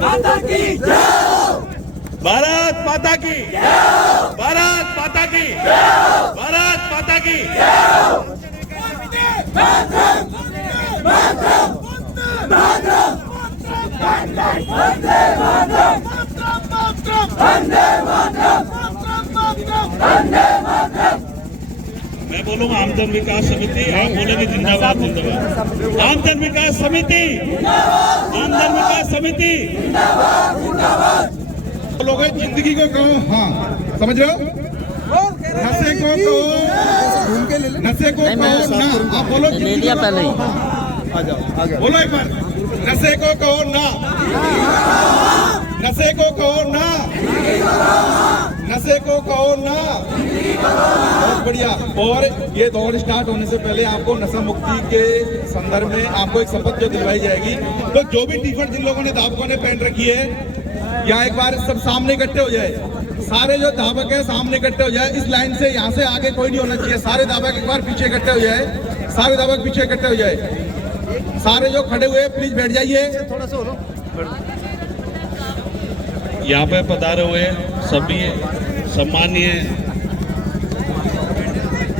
माता की भारत माता की भारत माता की भारत माता की मैं बोलूंगा आमजन विकास समिति, आप बोलेंगे जिंदाबाद जिंदाबाद। आमजन विकास समिति, आमजन विकास समिति लोगों जिंदगी को कहो हाँ, समझ रहे हो? नशे को कहो, नशे को कहो ना। आप बोलो ले लिया पहले ही। आ जाओ, बोलो एक बार। नशे को कहो ना, नशे को कहो ना, नशे को कहो ना। बहुत बढ़िया। और ये दौड़ स्टार्ट होने से पहले आपको नशा मुक्ति के संदर्भ में आपको एक शपथ जो दिलवाई जाएगी। तो जो भी टी शर्ट जिन लोगों ने धावकों ने पहन रखी है, या एक बार सब सामने इकट्ठे हो जाए। सारे जो धावक है सामने इकट्ठे हो जाए। इस लाइन से यहाँ से आगे कोई नहीं होना चाहिए। सारे धावक एक बार पीछे इकट्ठे हो जाए। सारे धावक पीछे इकट्ठे हो जाए। सारे जो खड़े हुए प्लीज बैठ जाइए। थोड़ा सा यहाँ पे पधारे हुए सभी सम्मानीय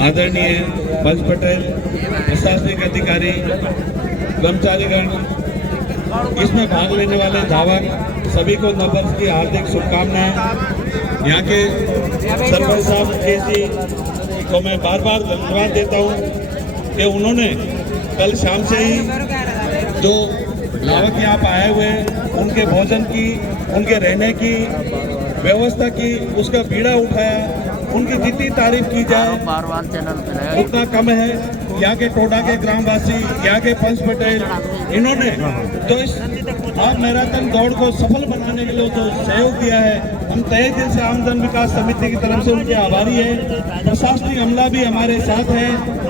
आदरणीय पंच पटेल, प्रशासनिक अधिकारी, कर्मचारीगण, इसमें भाग लेने वाले धावक सभी को नववर्ष की हार्दिक शुभकामनाएं। यहाँ के सरपंच साहब केसी को मैं बार बार धन्यवाद देता हूँ कि उन्होंने कल शाम से ही जो धावक यहाँ पर आए हुए उनके भोजन की, उनके रहने की व्यवस्था की, उसका बीड़ा उठाया। उनकी जितनी तारीफ की जाए उतना कम है। यहाँ के टोडा के ग्रामवासी, यहाँ के पंच पटेल, इन्होंने तो इस हाफ मैराथन दौड़ को सफल बनाने के लिए जो सहयोग दिया है, हम तहे दिल से आमजन विकास समिति की तरफ से उनके आभारी है। प्रशासनिक अमला भी हमारे साथ है,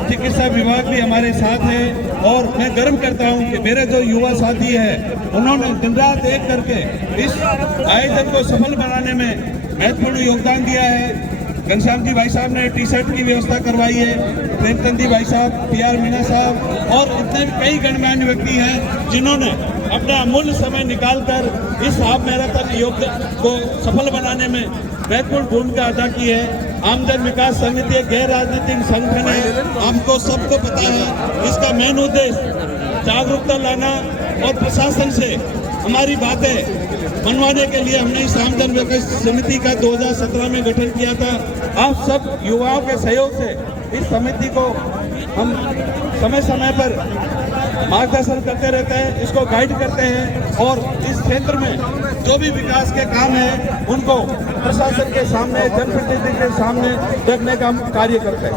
चिकित्सा विभाग भी हमारे साथ है। और मैं गर्व करता हूँ कि मेरे जो युवा साथी है उन्होंने दिन रात एक करके इस आयोजन को सफल बनाने में महत्वपूर्ण योगदान दिया है। घनश्याम जी भाई साहब ने टी शर्ट की व्यवस्था करवाई है, प्रेमचंद जी भाई साहब, PR मीना साहब और इतने कई गणमान्य व्यक्ति हैं जिन्होंने अपना अमूल्य समय निकालकर इस हाफ मैराथन योगदान को सफल बनाने में महत्वपूर्ण भूमिका अदा की है। आमजन विकास समिति एक गैर राजनीतिक संगठन है, हमको सबको पता है। इसका मेन उद्देश्य जागरूकता लाना और प्रशासन से हमारी बातें मनवाने के लिए हमने इस आमजन विकास समिति का 2017 में गठन किया था। आप सब युवाओं के सहयोग से इस समिति को हम समय समय पर मार्गदर्शन करते रहते हैं, इसको गाइड करते हैं और इस क्षेत्र में जो भी विकास के काम है उनको प्रशासन के सामने, जनप्रतिनिधि के सामने रखने का हम कार्य करते हैं।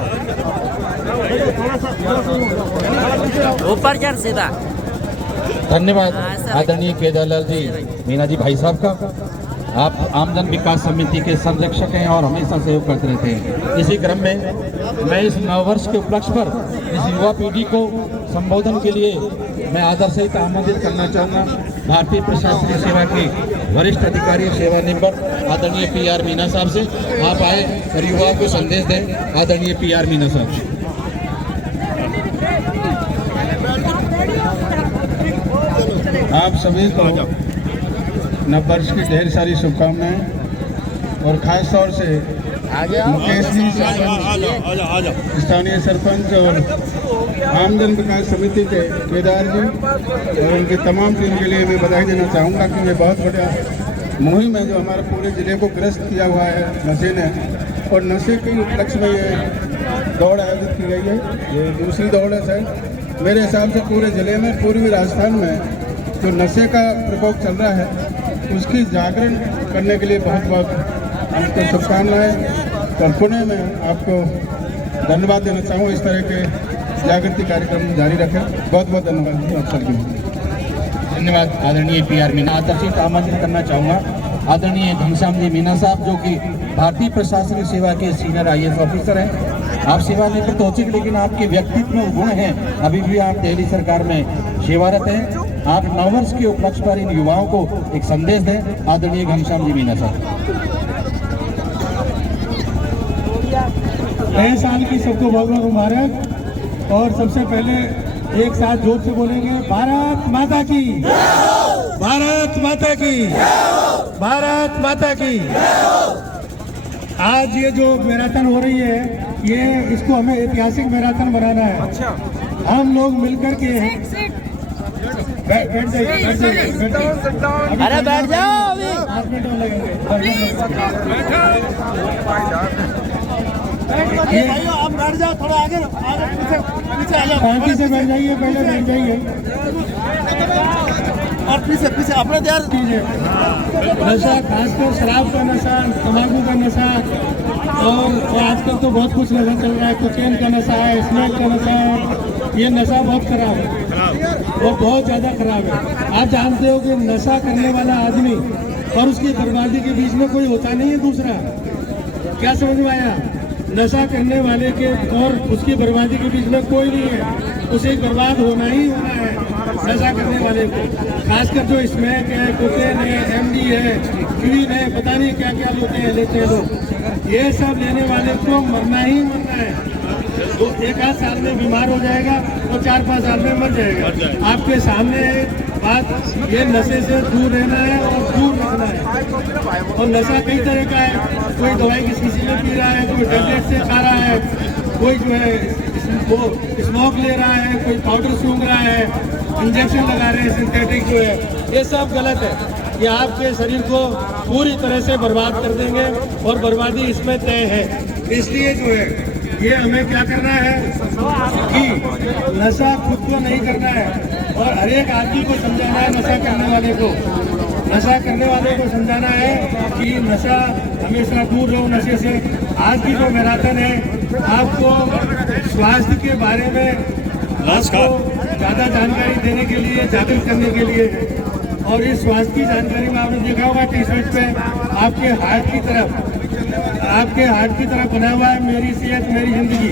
ऊपर चढ़ सीधा। धन्यवाद आदरणीय केदारलाल जी, मीना जी भाई साहब का। आप आमजन विकास समिति के संरक्षक हैं और हमेशा सहयोग करते रहते हैं। इसी क्रम में मैं इस नववर्ष के उपलक्ष्य पर इस युवा पीढ़ी को संबोधन के लिए मैं आदर सहित आमंत्रित करना चाहूँगा भारतीय प्रशासनिक सेवा के वरिष्ठ अधिकारी सेवानिवृत्त आदरणीय PR मीना साहब से। आप आए और युवाओं को संदेश दें। आदरणीय PR मीना साहब। आप सभी को नववर्ष की ढेर सारी शुभकामनाएं और खास तौर से मुकेश जी सरपंच, स्थानीय सरपंच और आमजन विकास समिति के केदार जी और उनकी तमाम टीम के लिए मैं बधाई देना चाहूँगा कि ये बहुत बड़ा मुहिम है जो हमारे पूरे जिले को ग्रस्त किया हुआ है नशे ने। और नशे के उपलक्ष्य में ये दौड़ आयोजित की गई है। ये दूसरी दौड़ है सर। मेरे हिसाब से पूरे जिले में, पूर्वी राजस्थान में जो नशे का प्रकोप चल रहा है उसकी जागरण करने के लिए बहुत बहुत आपको शुभकामनाएं। और पुणे में आपको धन्यवाद देना चाहूँ। इस तरह के जागृति कार्यक्रम जारी रखें। बहुत बहुत धन्यवाद अवसर के लिए। धन्यवाद आदरणीय PR मीना। आदर्शित आमंत्रित करना चाहूँगा आदरणीय घनश्याम जी मीना साहब जो कि भारतीय प्रशासनिक सेवा के सीनियर IAS ऑफिसर हैं। आप सेवानिवृत्त हो चुके लेकिन आपके व्यक्तित्व में गुण हैं, अभी भी आप दिल्ली सरकार में सेवारत हैं। आप नववर्ष के उपलक्ष्य पर इन युवाओं को एक संदेश दें। आदरणीय घनश्याम जी मीना साहब। नए साल की सबको बहुत बहुत मुबारक। और सबसे पहले एक साथ जोर से बोलेंगे, भारत माता की, भारत माता की, भारत माता की। आज ये जो मैराथन हो रही है, ये इसको हमें ऐतिहासिक मैराथन बनाना है। अच्छा, हम लोग मिलकर के बैठ जाइए। अरे बैठ जाओ अभी। 5 मिनट और लगेंगे। आप बैठ जाओ, थोड़ा आगे पीछे आ जाओ। शांति से बैठ जाइए, पहले बैठ जाइए और पीछे अपने ध्यान दीजिए। नशा, खासकर शराब का नशा, तंबाकू का नशा और आजकल तो बहुत कुछ नशा चल रहा है। कोकेन का नशा है, स्मोक का नशा है। ये नशा बहुत खराब है, वो बहुत ज़्यादा खराब है। आप जानते हो कि नशा करने वाला आदमी और उसकी बर्बादी के बीच में कोई होता नहीं है दूसरा। क्या समझ में आया? नशा करने वाले के और उसकी बर्बादी के बीच में कोई नहीं है, उसे बर्बाद होना ही होना है नशा करने वाले को। खासकर जो स्मैक है, कोकेन है, एमडी है, क्वीन है, पता नहीं क्या क्या लेते हैं लोग। ये सब लेने वाले को मरना ही मरना है। तो 1-8 साल में बीमार हो जाएगा तो 4-5 साल में मर जाएगा। आपके सामने बात, ये नशे से दूर रहना है और दूर रखना है। और नशा कई तरह का है, कोई दवाई की शीशी में पी रहा है, कोई टैबलेट से खा रहा है, कोई जो है वो स्मोक ले रहा है, कोई पाउडर सूंघ रहा है, इंजेक्शन लगा रहे हैं सिंथेटिक जो है। ये सब गलत है। ये आपके शरीर को पूरी तरह से बर्बाद कर देंगे और बर्बादी इसमें तय है। इसलिए जो है ये हमें क्या करना है कि नशा खुद को नहीं करना है और हर एक आदमी को समझाना है, नशा करने वाले को समझाना है कि नशा हमेशा दूर रहो नशे से। आज की जो मैराथन है, आपको स्वास्थ्य के बारे में आपको ज़्यादा जानकारी देने के लिए, जागरूक करने के लिए है। और इस स्वास्थ्य की जानकारी में आपने देखा होगा टी-शर्ट पे आपके हार्ट की तरफ बना हुआ है, मेरी सेहत मेरी जिंदगी।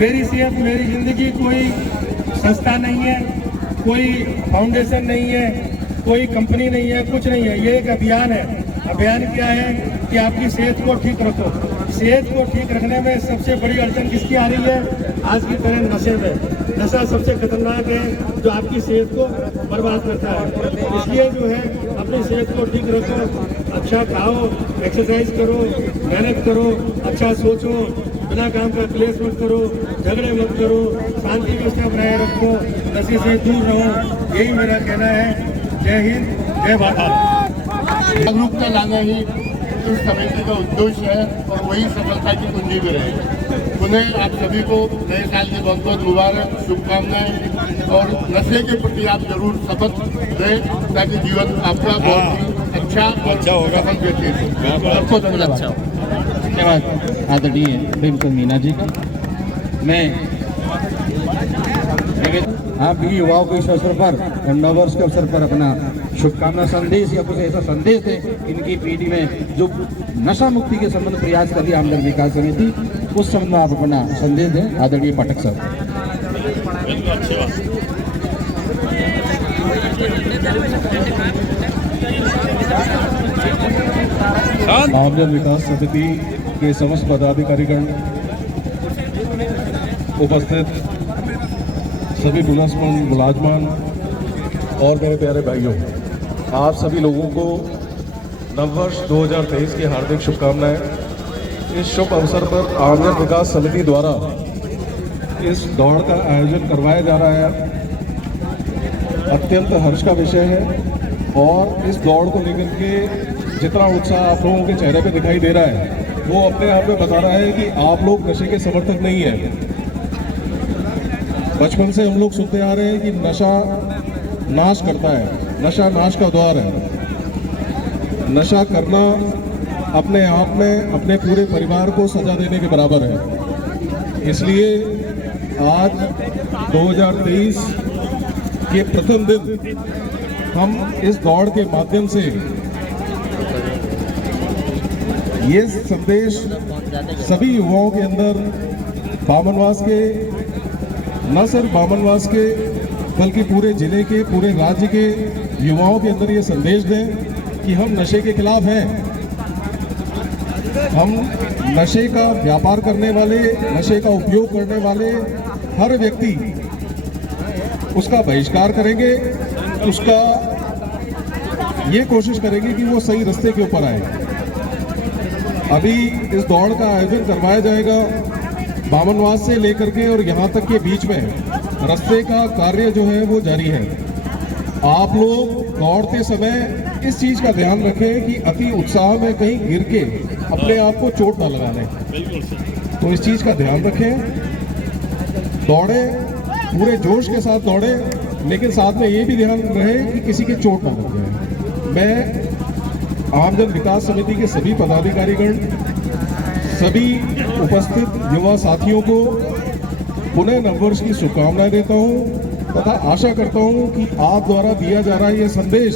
मेरी सेहत मेरी जिंदगी कोई संस्था नहीं है, कोई फाउंडेशन नहीं है, कोई कंपनी नहीं है, कुछ नहीं है। ये एक अभियान है। अभियान क्या है कि आपकी सेहत को ठीक रखो। सेहत को ठीक रखने में सबसे बड़ी अड़चन किसकी आ रही है? आज की तरह नशे में। नशा सबसे खतरनाक है जो आपकी सेहत को बर्बाद करता है। इसलिए जो है अपनी सेहत को ठीक रखो, अच्छा खाओ, एक्सरसाइज करो, मेहनत करो, अच्छा सोचो, बिना काम का क्लेश मत करो, झगड़े मत करो, शांति व्यवस्था बनाए रखो, नशे से दूर रहो। यही मेरा कहना है। जय हिंद, जय भारत। जागरूकता लाना ही इस समिति का उद्देश्य है और वही सफलता की कुंजी भी रहे। पुनः आप सभी को नए साल की बहुत बहुत मुबारक, शुभकामनाएं। और नशे के प्रति आप जरूर शपथ लें ताकि जीवन आपका बहुत ही अच्छा और सफल व्यतीत हो। आपको धन्यवाद आदरणीय प्रेमचंद मीना जी का। मैं आप भी युवाओं को इस अवसर पर, नववर्ष के अवसर पर अपना शुभकामना संदेश या कुछ ऐसा संदेश है इनकी पीढ़ी में जो नशा मुक्ति के संबंध प्रयास कर रही है आमजन विकास समिति, उस संबंध में आप अपना संदेश दें। आदरणीय पाठक साहब। आमजन विकास समिति के समस्त पदाधिकारीगण, उपस्थित सभी मुलाजमान और मेरे प्यारे भाइयों, आप सभी लोगों को नववर्ष 2023 की हार्दिक शुभकामनाएं। इस शुभ अवसर पर आमजन विकास समिति द्वारा इस दौड़ का आयोजन करवाया जा रहा है, अत्यंत हर्ष का विषय है। और इस दौड़ को लेकर के जितना उत्साह आप लोगों के चेहरे पे दिखाई दे रहा है, वो अपने आप में बता रहा है कि आप लोग नशे के समर्थक नहीं हैं। बचपन से हम लोग सुनते आ रहे हैं कि नशा नाश करता है, नशा नाश का द्वार है। नशा करना अपने आप में अपने पूरे परिवार को सजा देने के बराबर है। इसलिए आज 2023 के प्रथम दिन हम इस दौड़ के माध्यम से ये संदेश सभी युवाओं के अंदर, बामनवास के, न सिर्फ बामनवास के बल्कि पूरे जिले के, पूरे राज्य के युवाओं के अंदर ये संदेश दें कि हम नशे के खिलाफ हैं। हम नशे का व्यापार करने वाले, नशे का उपयोग करने वाले हर व्यक्ति उसका बहिष्कार करेंगे, उसका ये कोशिश करेंगे कि वो सही रास्ते के ऊपर आए। अभी इस दौड़ का आयोजन करवाया जाएगा बामनवास से लेकर के और यहाँ तक के बीच में रास्ते का कार्य जो है वो जारी है। आप लोग दौड़ते समय इस चीज का ध्यान रखें कि अति उत्साह में कहीं गिर के अपने आप को चोट ना लगा लें। तो इस चीज का ध्यान रखें, दौड़े पूरे जोश के साथ दौड़े, लेकिन साथ में ये भी ध्यान रहे कि किसी के चोट ना लग जाए। मैं आमजन विकास समिति के सभी पदाधिकारीगण, सभी उपस्थित युवा साथियों को पुनः नववर्ष की शुभकामनाएं देता हूं तथा आशा करता हूं कि आप द्वारा दिया जा रहा ये संदेश,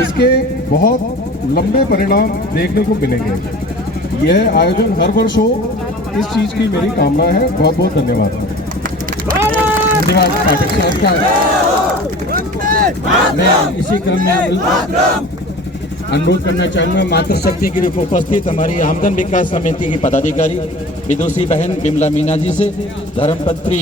इसके बहुत लंबे परिणाम देखने को मिलेंगे। यह आयोजन हर वर्ष हो, इस चीज की मेरी कामना है। बहुत बहुत धन्यवाद। धन्यवाद पाठक साहब का। मैं इसी क्रम में अनुरोध करना चाहूँगा मातृशक्ति के रूप उपस्थित हमारी आमदन विकास समिति की पदाधिकारी विदुषी बहन बिमला मीना जी से धर्मपत्री